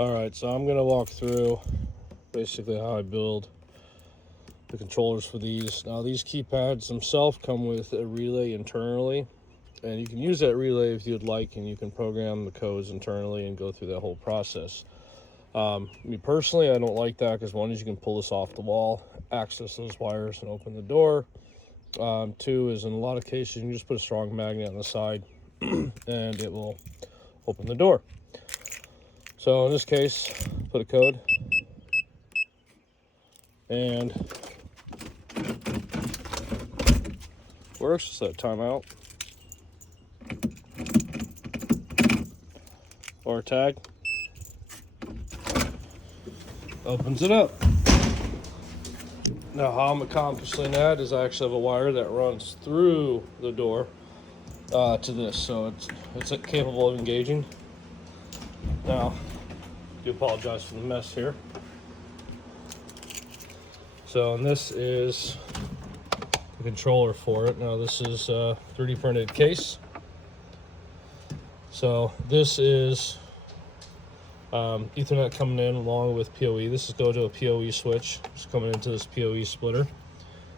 Alright, so I'm going to walk through basically how I build the controllers for these. Now these keypads themselves come with a relay internally, and you can use that relay if you'd like, and you can program the codes internally and go through that whole process. Me personally, I don't like that because one is you can pull this off the wall, access those wires and open the door. Two is in a lot of cases you can just put a strong magnet on the side and it will open the door. So in this case, put a code and works. Set timeout or tag, opens it up. Now how I'm accomplishing that is I actually have a wire that runs through the door to this, so it's capable of engaging. Now, I do apologize for the mess here. So, and this is the controller for it. Now this is a 3D printed case. So this is Ethernet coming in along with PoE. This is going to a PoE switch. It's coming into this PoE splitter,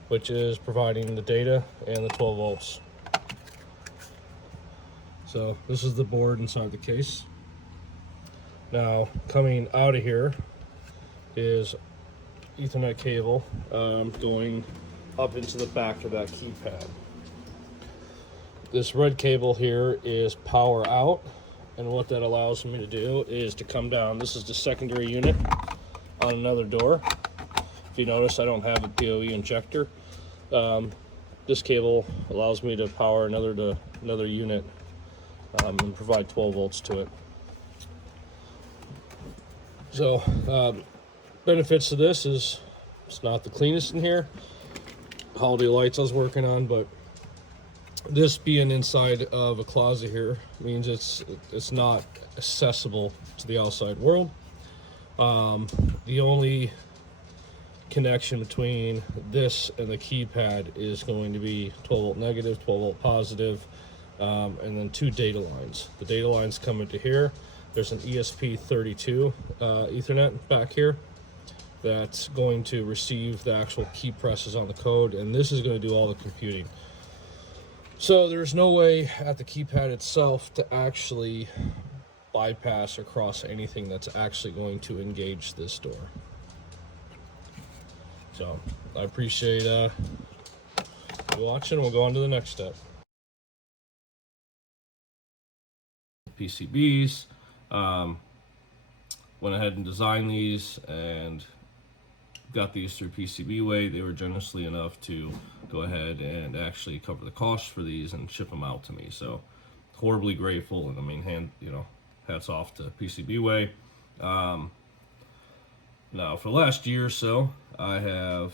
which is providing the data and the 12 volts. So this is the board inside the case. Now coming out of here is Ethernet cable going up into the back of that keypad. This red cable here is power out, and what that allows me to do is to come down. This is the secondary unit on another door. If you notice, I don't have a PoE injector. This cable allows me to power another unit and provide 12 volts to it. So benefits to this is it's not the cleanest in here. Holiday lights I was working on, but this being inside of a closet here means it's not accessible to the outside world. The only connection between this and the keypad is going to be 12 volt negative, 12 volt positive, and then two data lines. The data lines come into here. There's an ESP32 Ethernet back here that's going to receive the actual key presses on the code, and this is going to do all the computing. So there's no way at the keypad itself to actually bypass or cross anything that's actually going to engage this door. So I appreciate you watching. We'll go on to the next step. PCBs. Went ahead and designed these and got these through PCBWay. They were generously enough to go ahead and actually cover the costs for these and ship them out to me. So horribly grateful, and I mean, hats off to PCBWay. Now for the last year or so, I've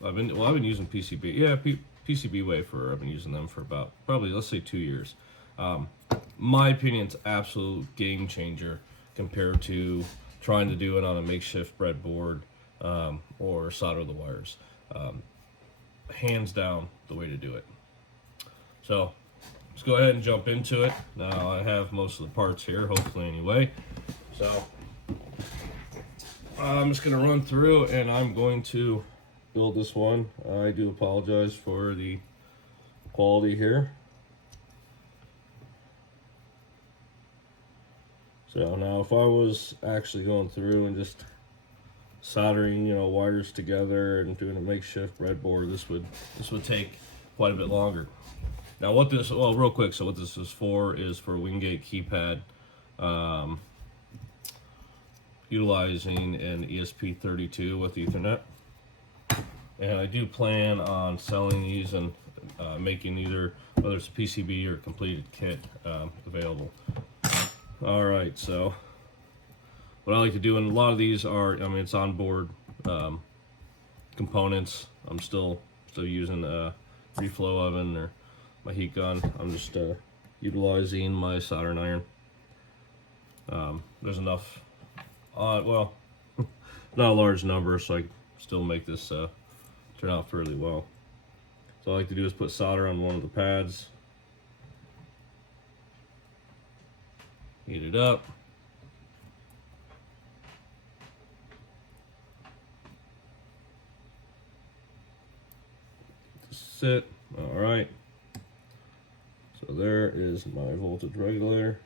been using PCBWay I've been using them for about probably, let's say, 2 years. My opinion, it's absolute game changer compared to trying to do it on a makeshift breadboard or solder the wires. Hands down the way to do it. So let's go ahead and jump into it. Now I have most of the parts here, hopefully anyway. So I'm just going to run through and I'm going to build this one. I do apologize for the quality here. So now if I was actually going through and just soldering, wires together and doing a makeshift breadboard, this would take quite a bit longer. Now real quick, so what this is for Wiegand Keypad, utilizing an ESP32 with Ethernet. And I do plan on selling these and making either, whether it's a PCB or a completed kit, available. Alright, so what I like to do, and a lot of these are, it's onboard components. I'm still using a reflow oven or my heat gun. I'm just utilizing my soldering iron. There's enough, well, not a large number, so I still make this turn out fairly well. So all I like to do is put solder on one of the pads, heat it up, sit. All right. So there is my voltage regulator.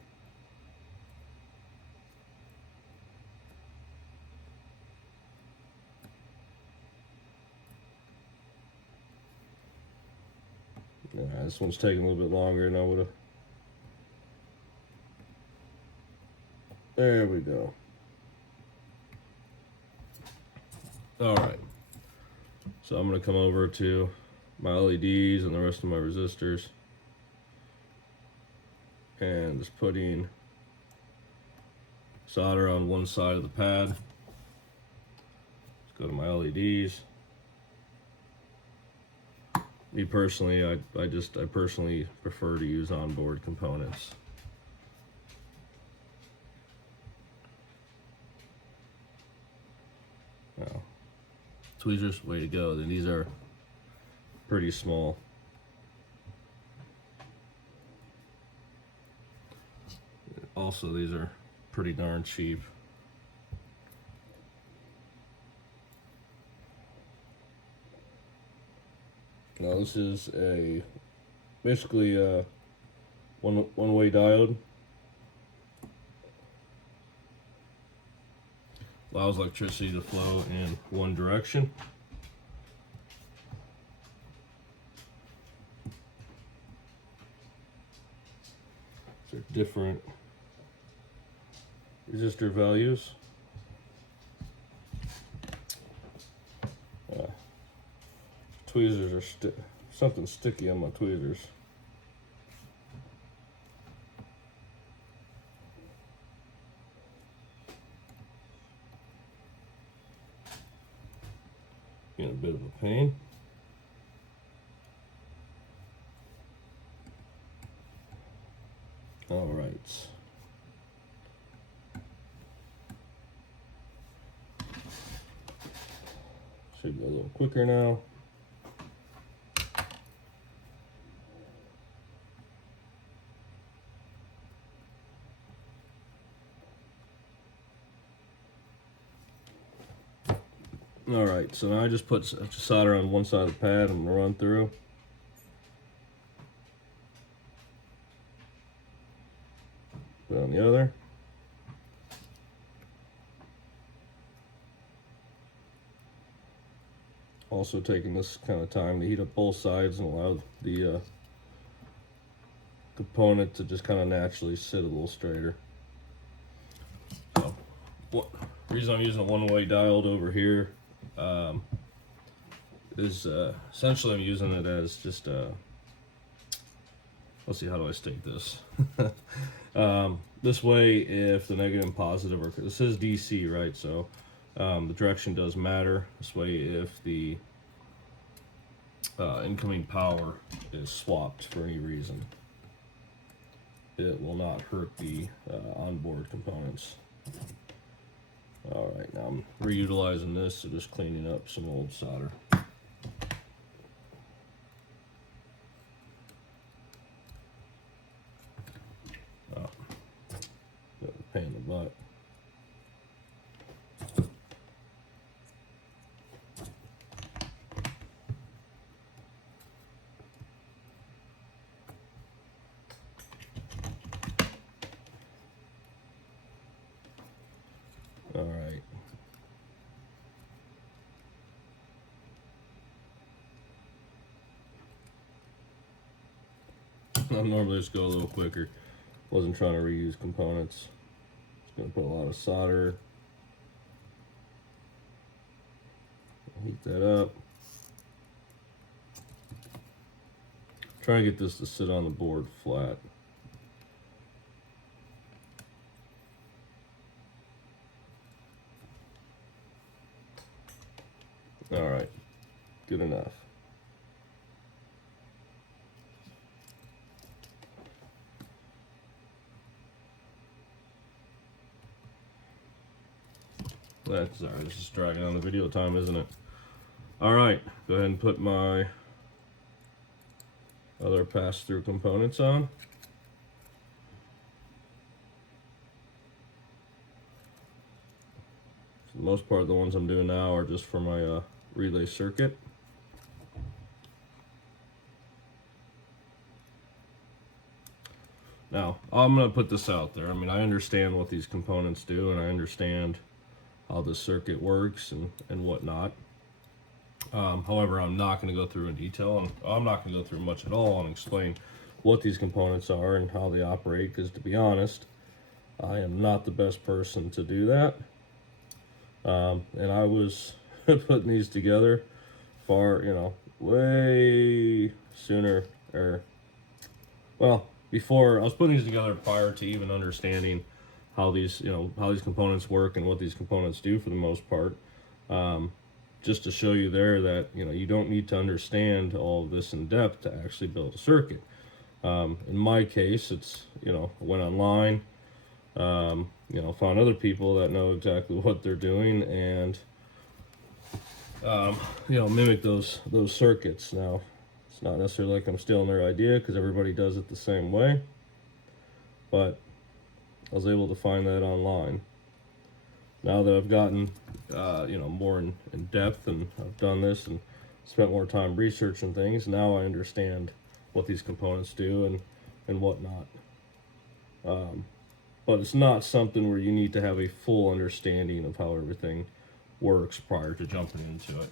Yeah, this one's taking a little bit longer than I would have. There we go. All right. So I'm going to come over to my LEDs and the rest of my resistors and just putting solder on one side of the pad. Let's go to my LEDs. Me personally, I personally prefer to use onboard components. Now, tweezers, way to go. Then these are pretty small. Also, these are pretty darn cheap. Now this is basically a one-way diode. Allows electricity to flow in one direction. These are different resistor values. Tweezers are something sticky on my tweezers. Getting a bit of a pain. All right. Should go a little quicker now. All right, so now I just put solder on one side of the pad. I'm gonna run through. Put on the other. Also taking this kind of time to heat up both sides and allow the component to just kind of naturally sit a little straighter. So, the reason I'm using a one-way diode over here is essentially I'm using it as just let's see, how do I state this? This way, if the negative and positive are, this is DC, right? So the direction does matter. This way, if the incoming power is swapped for any reason, it will not hurt the onboard components. All right, now I'm reutilizing this, so just cleaning up some old solder. Oh, got a pain in the butt. All right. I normally just go a little quicker. Wasn't trying to reuse components. Just gonna put a lot of solder. Heat that up. Try and get this to sit on the board flat. All right, good enough. That's all right, this is dragging on the video time, isn't it? All right, go ahead and put my other pass-through components on. For the most part, the ones I'm doing now are just for my relay circuit. Now, I'm going to put this out there. I mean, I understand what these components do, and I understand how this circuit works and whatnot. However, I'm not going to go through in detail, and I'm not going to go through much at all and explain what these components are and how they operate, because to be honest, I am not the best person to do that. And I was putting these together far, way sooner, or, well, before I was putting these together prior to even understanding how these, how these components work and what these components do for the most part. Just to show you there that, you don't need to understand all of this in depth to actually build a circuit. In my case, it's, I went online, found other people that know exactly what they're doing and, mimic those circuits. Now, it's not necessarily like I'm stealing their idea because everybody does it the same way, but I was able to find that online. Now that I've gotten, more in depth and I've done this and spent more time researching things, now I understand what these components do and whatnot. But it's not something where you need to have a full understanding of how everything works prior to jumping into it.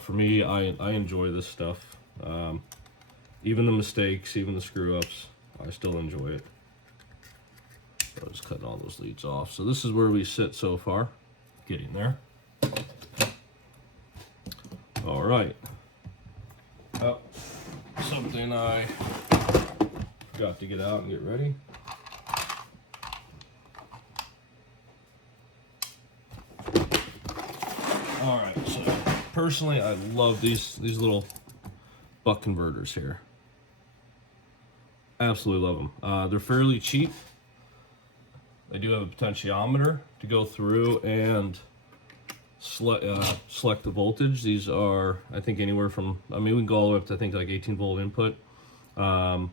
For me, I enjoy this stuff. Even the mistakes, even the screw-ups, I still enjoy it. I was cutting all those leads off. So this is where we sit so far. Getting there. All right. Oh, something I forgot to get out and get ready. All right. So personally, I love these little buck converters here. Absolutely love them. They're fairly cheap. They do have a potentiometer to go through and select the voltage. These are, I think, anywhere from, we can go all the way up to, I think, like 18 volt input. And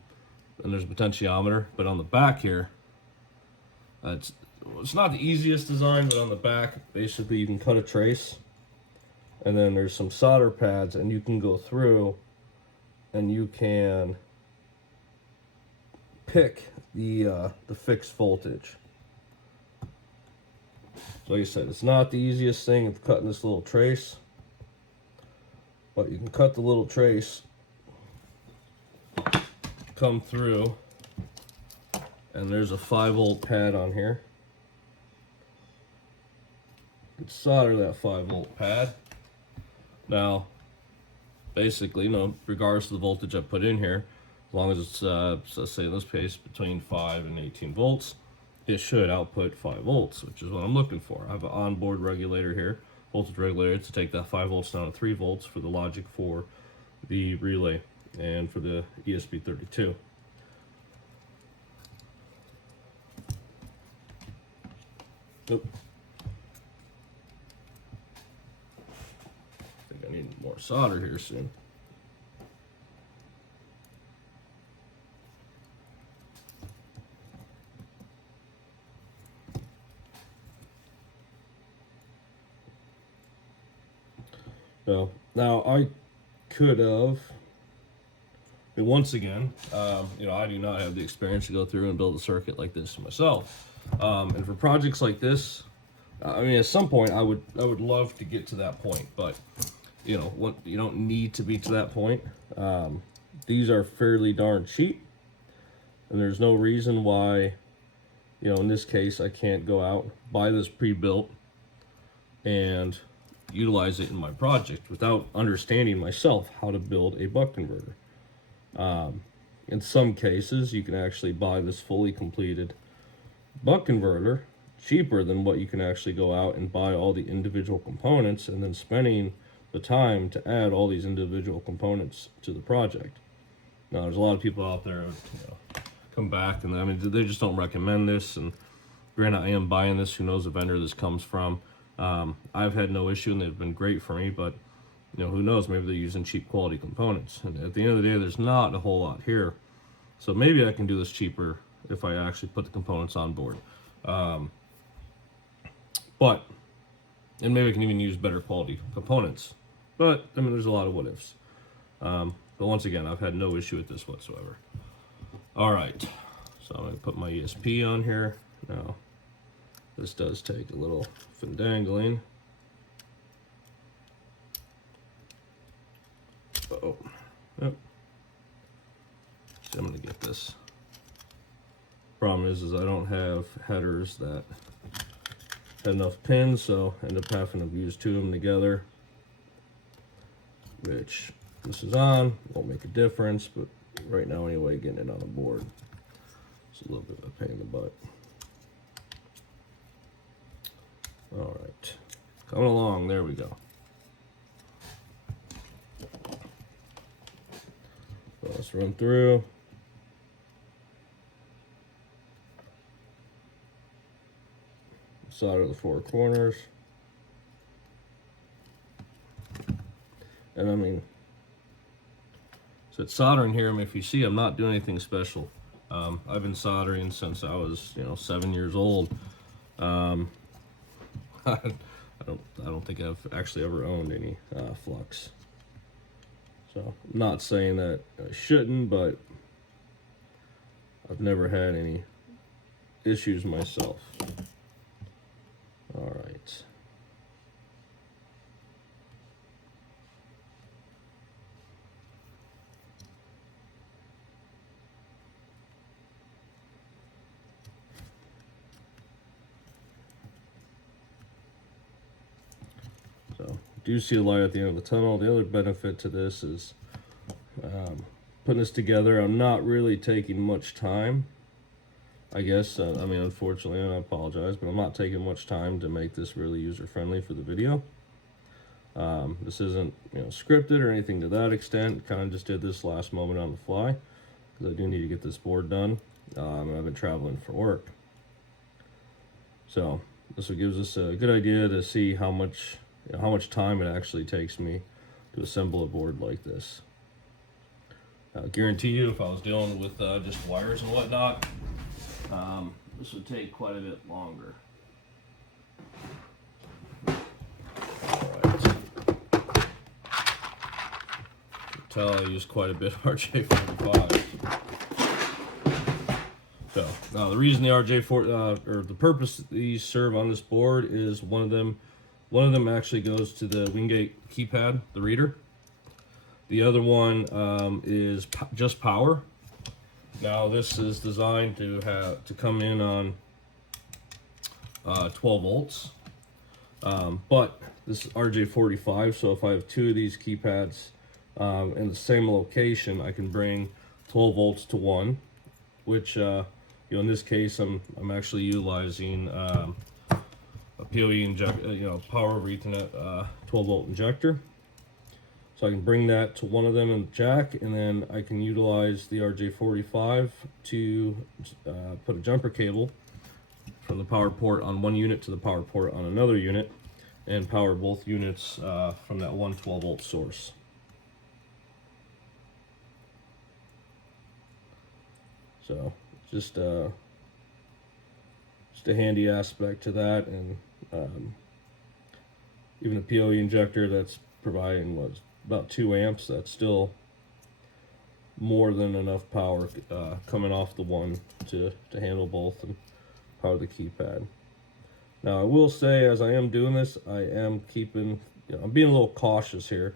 there's a potentiometer, but on the back here, it's not the easiest design, but on the back, basically you can cut a trace, and then there's some solder pads, and you can go through and you can pick the fixed voltage. So like I said, it's not the easiest thing of cutting this little trace, but you can cut the little trace, come through, and there's a 5 volt pad on here. You can solder that 5 volt pad. Now, basically, regardless of the voltage I put in here, as long as it's, let's say in this case, between 5 and 18 volts, it should output 5 volts, which is what I'm looking for. I have an onboard regulator here, voltage regulator, to take that 5 volts down to 3 volts for the logic for the relay and for the ESP32. Nope. I think I need more solder here soon. So now I could have, once again, I do not have the experience to go through and build a circuit like this myself. And for projects like this, at some point I would love to get to that point, but you don't need to be to that point. These are fairly darn cheap, and there's no reason why, in this case, I can't go out, buy this pre-built, and utilize it in my project without understanding myself how to build a buck converter. In some cases, you can actually buy this fully completed buck converter cheaper than what you can actually go out and buy all the individual components and then spending the time to add all these individual components to the project. Now, there's a lot of people out there who come back and they just don't recommend this. And granted, I am buying this. Who knows the vendor this comes from? I've had no issue and they've been great for me, but who knows, maybe they're using cheap quality components. And at the end of the day, there's not a whole lot here. So maybe I can do this cheaper if I actually put the components on board. And maybe I can even use better quality components. But, there's a lot of what ifs. But once again, I've had no issue with this whatsoever. All right, so I'm going to put my ESP on here. Now, this does take a little finagling. Uh-oh. Yep. So I'm going to get this. Problem is I don't have headers that have enough pins, so I end up having to use two of them together, which this is on, won't make a difference, but right now anyway, getting it on the board, it's a little bit of a pain in the butt. All right, coming along, there we go. So let's run through. Solder the four corners. And I mean, so it's soldering here. I mean, if you see, I'm not doing anything special. I've been soldering since I was, 7 years old. I don't think I've actually ever owned any flux. So I'm not saying that I shouldn't, but I've never had any issues myself. All right. So, do see a light at the end of the tunnel. The other benefit to this is putting this together. I'm not really taking much time. I guess, I mean, unfortunately, and I apologize, but I'm not taking much time to make this really user-friendly for the video. This isn't, scripted or anything to that extent. Kind of just did this last moment on the fly, because I do need to get this board done. And I've been traveling for work. So, this gives us a good idea to see how much time it actually takes me to assemble a board like this. I guarantee you, if I was dealing with just wires and whatnot, this would take quite a bit longer. Alright. Tell I use quite a bit of RJ45. So, now the reason the RJ4 or the purpose these serve on this board is one of them actually goes to the Wiegand Keypad, the reader. The other one is just power. Now this is designed to come in on 12 volts, but this is RJ45. So if I have two of these keypads in the same location, I can bring 12 volts to one, which in this case I'm actually utilizing a PoE injector, power over Ethernet 12 volt injector. So I can bring that to one of them in the jack, and then I can utilize the RJ45 to put a jumper cable from the power port on one unit to the power port on another unit, and power both units from that one 12 volt source. So just a handy aspect to that, and even a PoE injector that's providing about 2 amps. That's still more than enough power coming off the one to handle both and power the keypad. Now I will say, as I am doing this, I am keeping, I'm being a little cautious here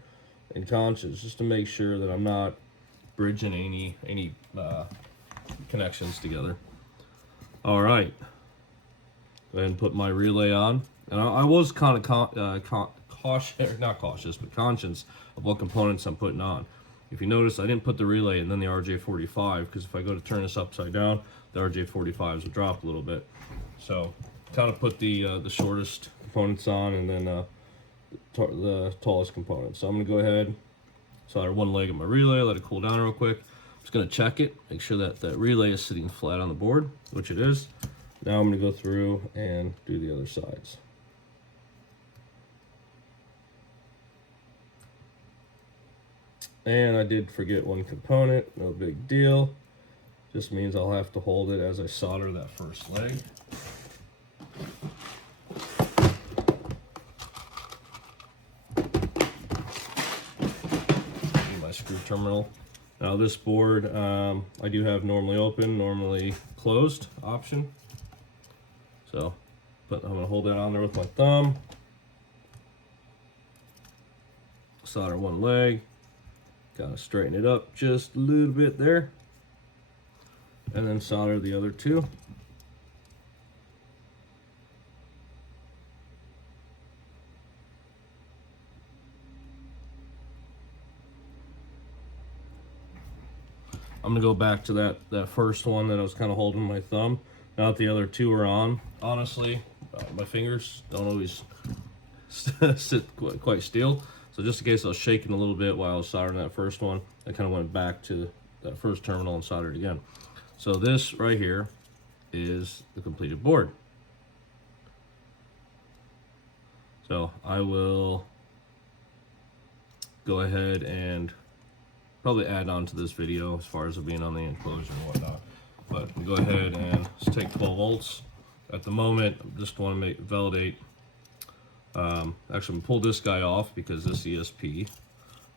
and conscious, just to make sure that I'm not bridging any connections together. All right, go ahead and put my relay on. And I was kind of conscious of what components I'm putting on. If you notice, I didn't put the relay and then the RJ45, because if I go to turn this upside down, the RJ45s will drop a little bit. So kind of put the shortest components on, and then the tallest components. So I'm going to go ahead, solder one leg of my relay, let it cool down real quick. I'm just going to check it, make sure that that relay is sitting flat on the board, which it is. Now I'm going to go through and do the other sides. And I did forget one component, no big deal. Just means I'll have to hold it as I solder that first leg. Need my through terminal. Now this board, I do have normally open, normally closed option. So, but I'm gonna hold that on there with my thumb. Solder one leg. Gotta straighten it up just a little bit there. And then solder the other two. I'm gonna go back to that first one that I was kind of holding my thumb. Now that the other two are on, honestly, my fingers don't always sit quite still. So just in case I was shaking a little bit while I was soldering that first one, I kind of went back to that first terminal and soldered again. So this right here is the completed board. So I will go ahead and probably add on to this video as far as it being on the enclosure and whatnot. But we'll go ahead and let's take 12 volts. At the moment, I just want to validate. Actually, I'm gonna pull this guy off because this ESP,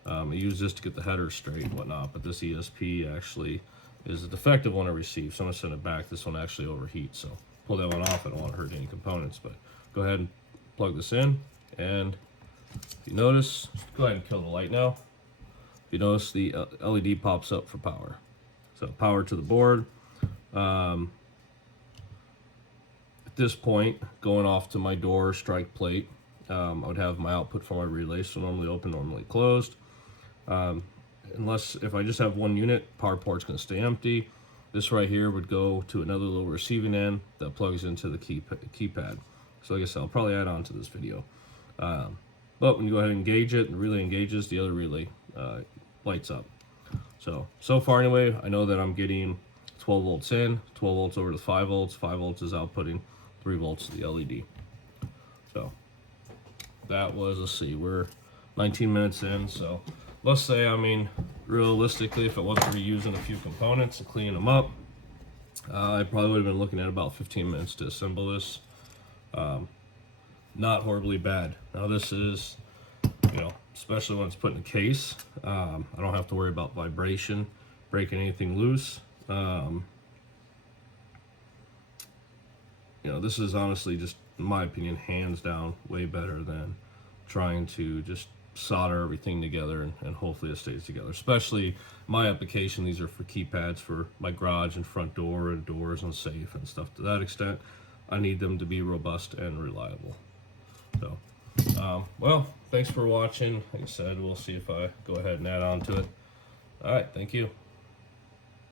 I use this to get the header straight and whatnot, but this ESP actually is a defective one I received, so I'm gonna send it back. This one actually overheats, so pull that one off. I don't want to hurt any components, but go ahead and plug this in. And if you notice, go ahead and kill the light now. If you notice, the LED pops up for power. So power to the board. At this point, going off to my door strike plate, I would have my output for my relay, so normally open, normally closed. Unless if I just have one unit, power port's going to stay empty. This right here would go to another little receiving end that plugs into the keypad. So like I said, I'll probably add on to this video. But when you go ahead and engage it, the relay engages, the other relay lights up. So far anyway, I know that I'm getting 12 volts in, 12 volts over to 5 volts. 5 volts is outputting 3 volts to the LED. So that was, let's see, we're 19 minutes in. So let's say, I mean, realistically, if it wasn't reusing a few components and cleaning them up, I probably would have been looking at about 15 minutes to assemble this. Not horribly bad. Now this is, you know, especially when it's put in a case, I don't have to worry about vibration, breaking anything loose. You know, this is honestly just, in my opinion, hands down way better than trying to just solder everything together and hopefully it stays together. Especially my application, these are for keypads for my garage and front door and doors and safe and stuff. To that extent, I need them to be robust and reliable. So, well, thanks for watching. Like I said, we'll see if I go ahead and add on to it. All right, thank you.